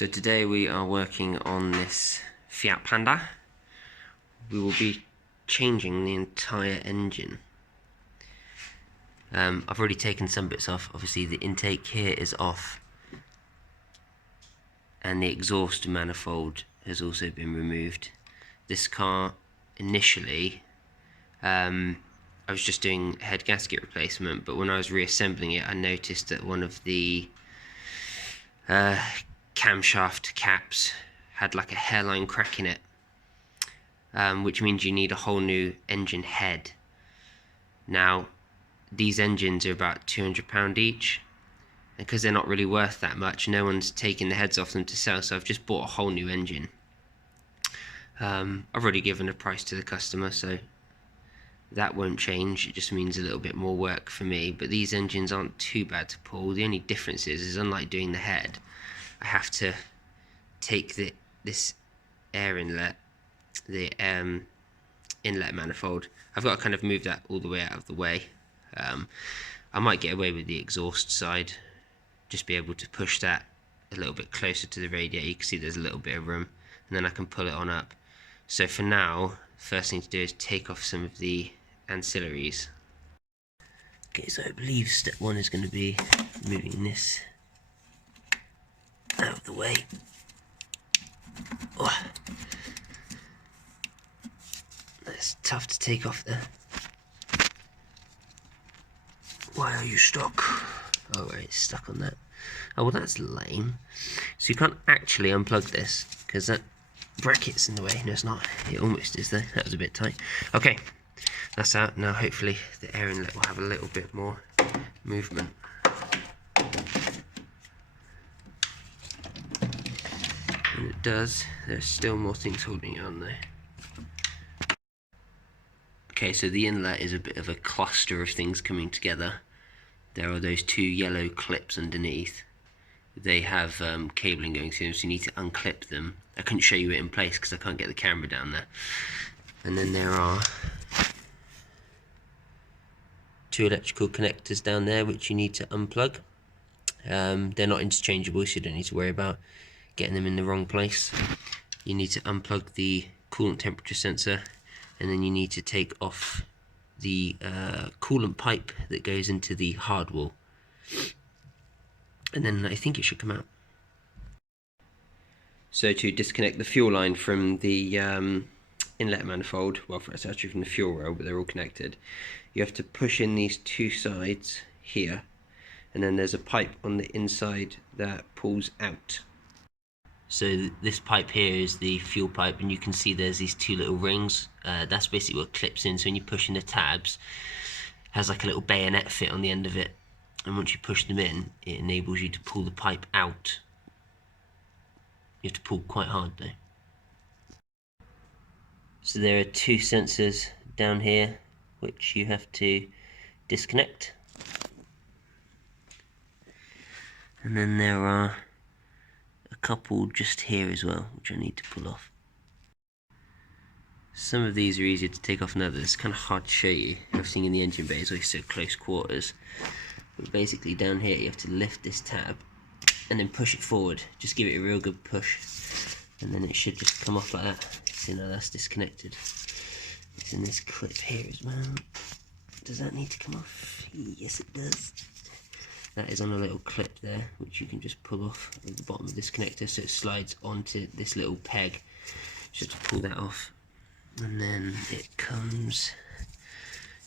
So today we are working on this Fiat Panda. We will be changing the entire engine. I've already taken some bits off. Obviously the intake here is off, and the exhaust manifold has also been removed. This car initially, I was just doing head gasket replacement, but when I was reassembling it I noticed that one of the camshaft caps had like a hairline crack in it, which means you need a whole new engine head. Now these engines are about £200 each, and because they're not really worth that much, no one's taking the heads off them to sell, so I've just bought a whole new engine. I've already given a price to the customer, so that won't change. It just means a little bit more work for me, but these engines aren't too bad to pull. The only difference is unlike doing the head, I have to take this air inlet, the inlet manifold. I've got to kind of move that all the way out of the way. I might get away with the exhaust side, just be able to push that a little bit closer to the radiator. You can see there's a little bit of room, and then I can pull it on up. So for now, first thing to do is take off some of the ancillaries. Okay, so I believe step one is going to be moving this out of the way. Oh, that's tough to take off there. Why are you stuck? Oh right, it's stuck on that. Oh well, that's lame. So you can't actually unplug this because that bracket's in the way. No, it's not. It almost is there. That was a bit tight. Okay, that's out. Now hopefully the air inlet will have a little bit more movement. And it does. There's still more things holding it on there. Okay, so the inlet is a bit of a cluster of things coming together. There are those two yellow clips underneath. They have cabling going through them, so you need to unclip them. I couldn't show you it in place because I can't get the camera down there. And then there are two electrical connectors down there which you need to unplug. They're not interchangeable, so you don't need to worry about getting them in the wrong place. You need to unplug the coolant temperature sensor, and then you need to take off the coolant pipe that goes into the hardwall, and then I think it should come out. So to disconnect the fuel line from the inlet manifold, well, it's actually from the fuel rail, but they're all connected, you have to push in these two sides here, and then there's a pipe on the inside that pulls out. So this pipe here is the fuel pipe, and you can see there's these two little rings. That's basically what clips in, so when you push in the tabs, it has like a little bayonet fit on the end of it, and once you push them in, it enables you to pull the pipe out. You have to pull quite hard though. So there are two sensors down here which you have to disconnect, and then there are a couple just here as well which I need to pull off. Some of these are easier to take off than others. It's kind of hard to show you. Everything in the engine bay is always so close quarters. But basically down here you have to lift this tab and then push it forward. Just give it a real good push, and then it should just come off like that. See, now that's disconnected. It's in this clip here as well. Does that need to come off? Yes it does. That is on a little clip there, which you can just pull off at the bottom of this connector, so it slides onto this little peg. Just to pull that off, and then it comes,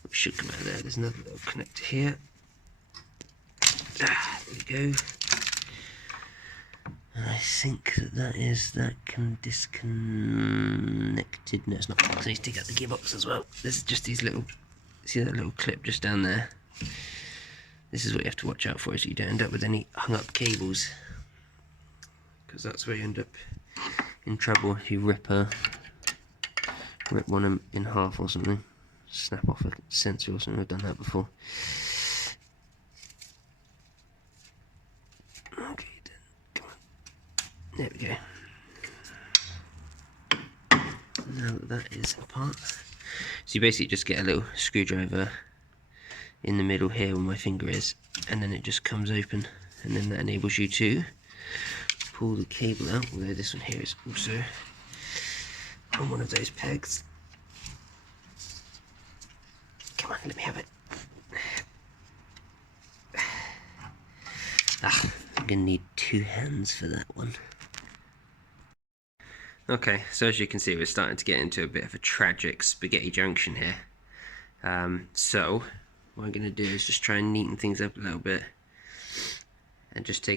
it should come out there. There's another little connector here. There we go. And I think that can disconnected. No, it's not. So I need to take out the gearbox as well. There's just these little, see that little clip just down there? This is what you have to watch out for, so you don't end up with any hung up cables, because that's where you end up in trouble if you rip one in half or something. Snap off a sensor or something. I've done that before. Okay, come on. There we go. Now that is apart, so you basically just get a little screwdriver in the middle here where my finger is, and then it just comes open, and then that enables you to pull the cable out, although this one here is also on one of those pegs. Come on, let me have it. I'm gonna need 2 hands for that one. Okay, so as you can see, we're starting to get into a bit of a tragic spaghetti junction here. So what I'm gonna do is just try and neaten things up a little bit, and just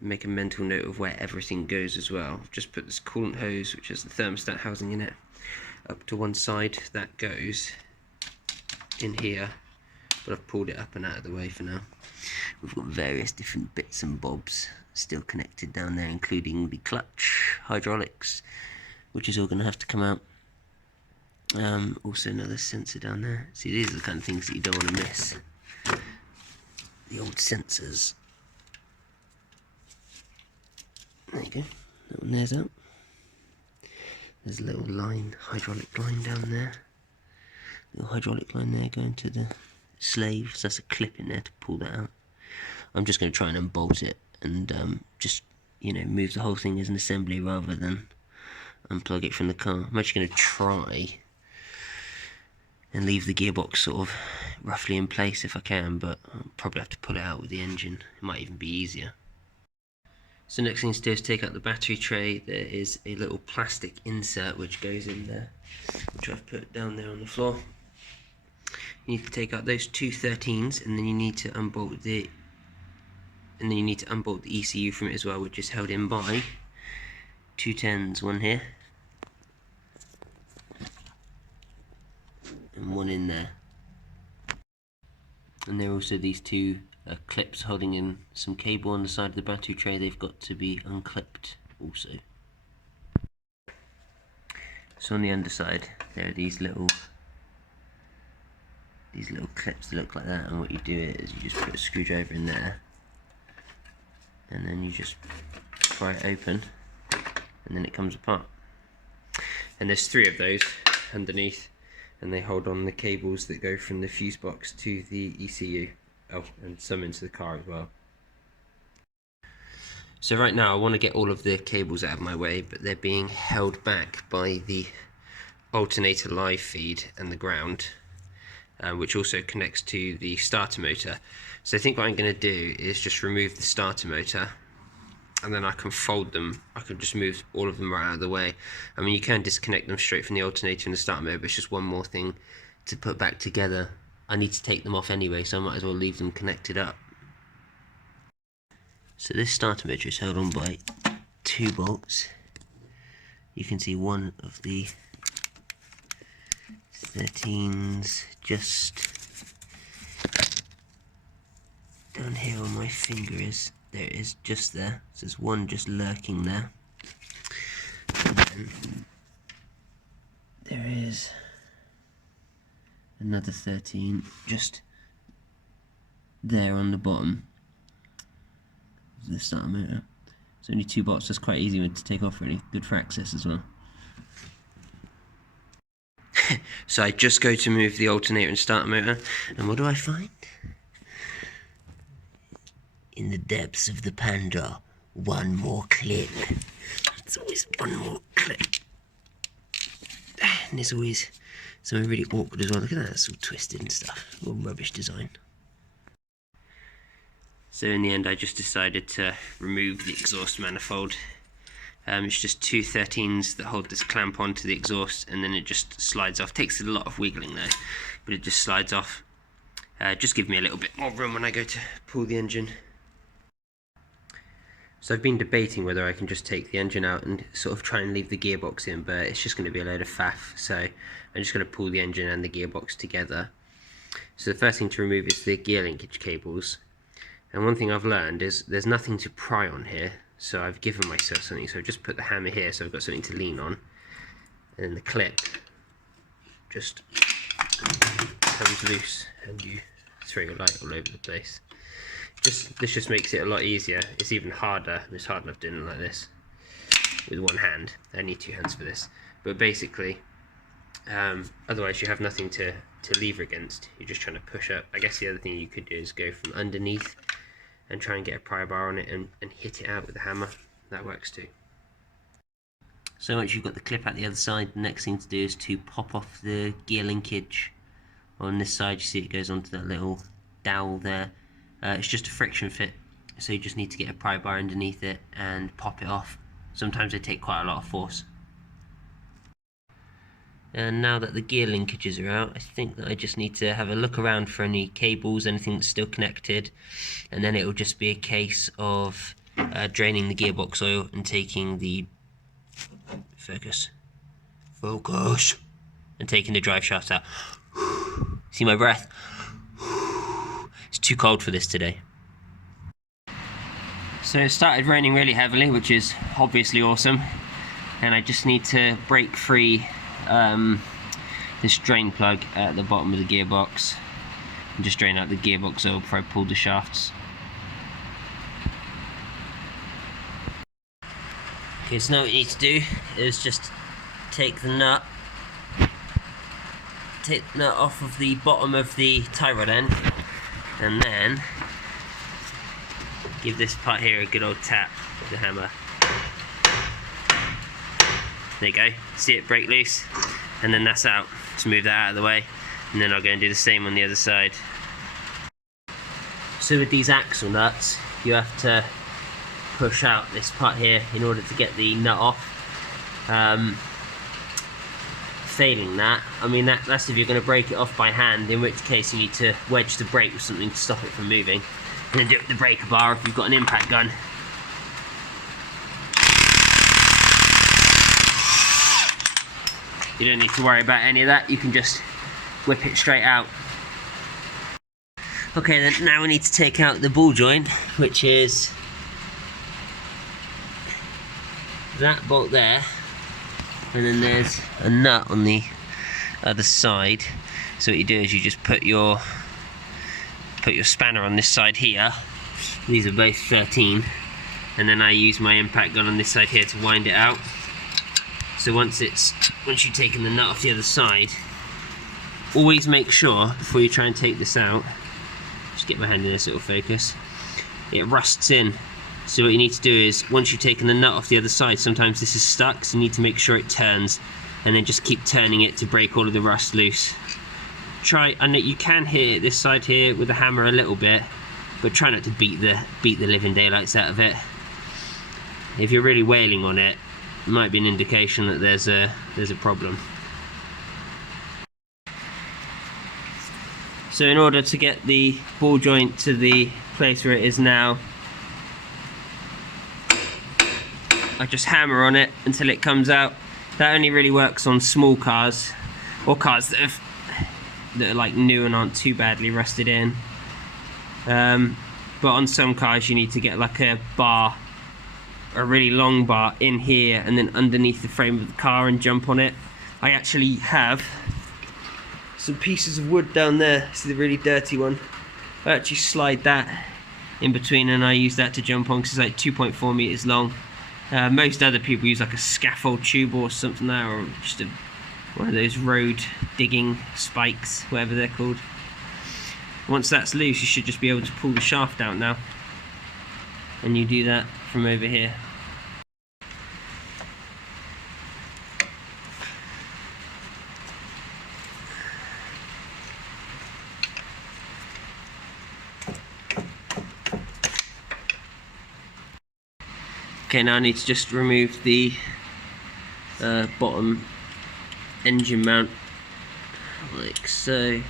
make a mental note of where everything goes as well. Just put this coolant hose, which has the thermostat housing in it, up to one side. That goes in here, but I've pulled it up and out of the way for now. We've got various different bits and bobs still connected down there, including the clutch, hydraulics, which is all going to have to come out. Also another sensor down there. See, these are the kind of things that you don't want to miss. The old sensors. There you go, that one there's out. There's a little line, hydraulic line down there. Little hydraulic line there going to the slave, so that's a clip in there to pull that out. I'm just going to try and unbolt it and just, you know, move the whole thing as an assembly rather than unplug it from the car. I'm actually going to try and leave the gearbox sort of roughly in place if I can, but I'll probably have to pull it out with the engine. It might even be easier. So next thing to do is take out the battery tray. There is a little plastic insert which goes in there, which I've put down there on the floor. You need to take out those 2 13s, and then you need to unbolt the ECU from it as well, which is held in by 2 10s, one here and one in there. And there are also these 2 clips holding in some cable on the side of the battery tray. They've got to be unclipped also. So on the underside there are these little clips that look like that, and what you do is you just put a screwdriver in there, and then you just pry it open, and then it comes apart. And there's 3 of those underneath, and they hold on the cables that go from the fuse box to the ECU. Oh, and some into the car as well. So right now I want to get all of the cables out of my way, but they're being held back by the alternator live feed and the ground, which also connects to the starter motor. So I think what I'm going to do is just remove the starter motor, and then I can fold them. I can just move all of them right out of the way. I mean, you can disconnect them straight from the alternator and the starter motor, but it's just one more thing to put back together. I need to take them off anyway, so I might as well leave them connected up. So this starter motor is held on by 2 bolts. You can see one of the 13s just down here on my finger. There it is, just there. So there's one just lurking there. And then there is another 13 just there on the bottom of the starter motor. It's only 2 bolts, that's quite easy to take off, really. Good for access as well. So I just go to move the alternator and starter motor, and what do I find? In the depths of the Panda, one more clip. It's always one more clip. And there's always something really awkward as well. Look at that, it's all twisted and stuff. All rubbish design. So in the end I just decided to remove the exhaust manifold. It's just 2 13s that hold this clamp onto the exhaust, and then it just slides off. Takes a lot of wiggling though, but it just slides off. Just give me a little bit more room when I go to pull the engine. So I've been debating whether I can just take the engine out and sort of try and leave the gearbox in, but it's just going to be a load of faff, so I'm just going to pull the engine and the gearbox together. So the first thing to remove is the gear linkage cables, and one thing I've learned is there's nothing to pry on here, so I've given myself something. So I've just put the hammer here so I've got something to lean on, and then the clip just comes loose and you throw your light all over the place. This just makes it a lot easier. It's even harder. It's hard enough doing it like this with one hand. I need 2 hands for this. But basically, otherwise you have nothing to lever against. You're just trying to push up. I guess the other thing you could do is go from underneath and try and get a pry bar on it and hit it out with a hammer. that works too. So once you've got the clip out the other side, the next thing to do is to pop off the gear linkage. On this side, you see it goes onto that little dowel there. It's just a friction fit, so you just need to get a pry bar underneath it and pop it off. Sometimes they take quite a lot of force. And now that the gear linkages are out, I think that I just need to have a look around for any cables, anything that's still connected, and then it will just be a case of draining the gearbox oil and taking the focus, and taking the drive shafts out. See my breath? It's too cold for this today. So it started raining really heavily, which is obviously awesome, and I just need to break free this drain plug at the bottom of the gearbox and just drain out the gearbox oil before I pull the shafts. Okay, so now what you need to do is just take the nut off of the bottom of the tie rod end, and then give this part here a good old tap with the hammer. There you go, see it break loose, and then that's out. Just move that out of the way, and then I'll go and do the same on the other side. So with these axle nuts, you have to push out this part here in order to get the nut off. Failing that, I mean that's if you're going to break it off by hand, in which case you need to wedge the brake with something to stop it from moving, and then do it with the breaker bar if you've got an impact gun. You don't need to worry about any of that, you can just whip it straight out. Okay, then now we need to take out the ball joint, which is that bolt there, and then there's a nut on the other side. So what you do is you just put your spanner on this side here. These are both 13, and then I use my impact gun on this side here to wind it out. So once you've taken the nut off the other side, always make sure before you try and take this out, just get my hand in this little focus, it rusts in. So what you need to do is, once you've taken the nut off the other side, sometimes this is stuck, so you need to make sure it turns, and then just keep turning it to break all of the rust loose. And you can hit this side here with a hammer a little bit, but try not to beat the living daylights out of it. If you're really wailing on it, it might be an indication that there's a problem. So in order to get the ball joint to the place where it is now, I just hammer on it until it comes out. That only really works on small cars, or cars that are like new and aren't too badly rusted in. But on some cars you need to get like a bar, a really long bar in here and then underneath the frame of the car and jump on it. I actually have some pieces of wood down there. This is the really dirty one. I actually slide that in between and I use that to jump on because it's like 2.4 meters long. Most other people use like a scaffold tube or something there, or just one of those road digging spikes, whatever they're called. Once that's loose, you should just be able to pull the shaft out now, and you do that from over here. Okay, now I need to just remove the bottom engine mount, like so.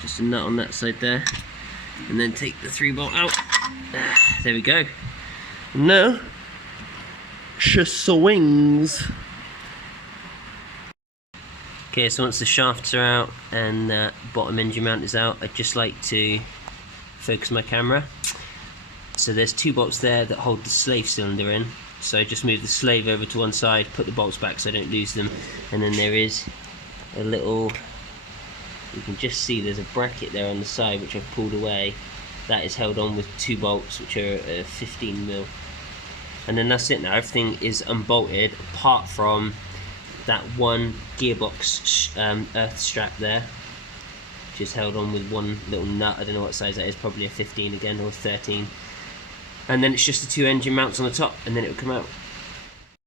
Just a nut on that side there, and then take the 3-bolt out. There we go. And now, she swings. Okay, so once the shafts are out and the bottom engine mount is out, I'd just like to focus my camera. So there's 2 bolts there that hold the slave cylinder in. So I just move the slave over to one side, put the bolts back so I don't lose them, and then there is a little, you can just see there's a bracket there on the side which I've pulled away. That is held on with 2 bolts which are 15mm. And then that's it now, everything is unbolted apart from that one gearbox earth strap there, which is held on with one little nut. I don't know what size that is, probably a 15 again or 13. and then it's just the two engine mounts on the top, and then it will come out.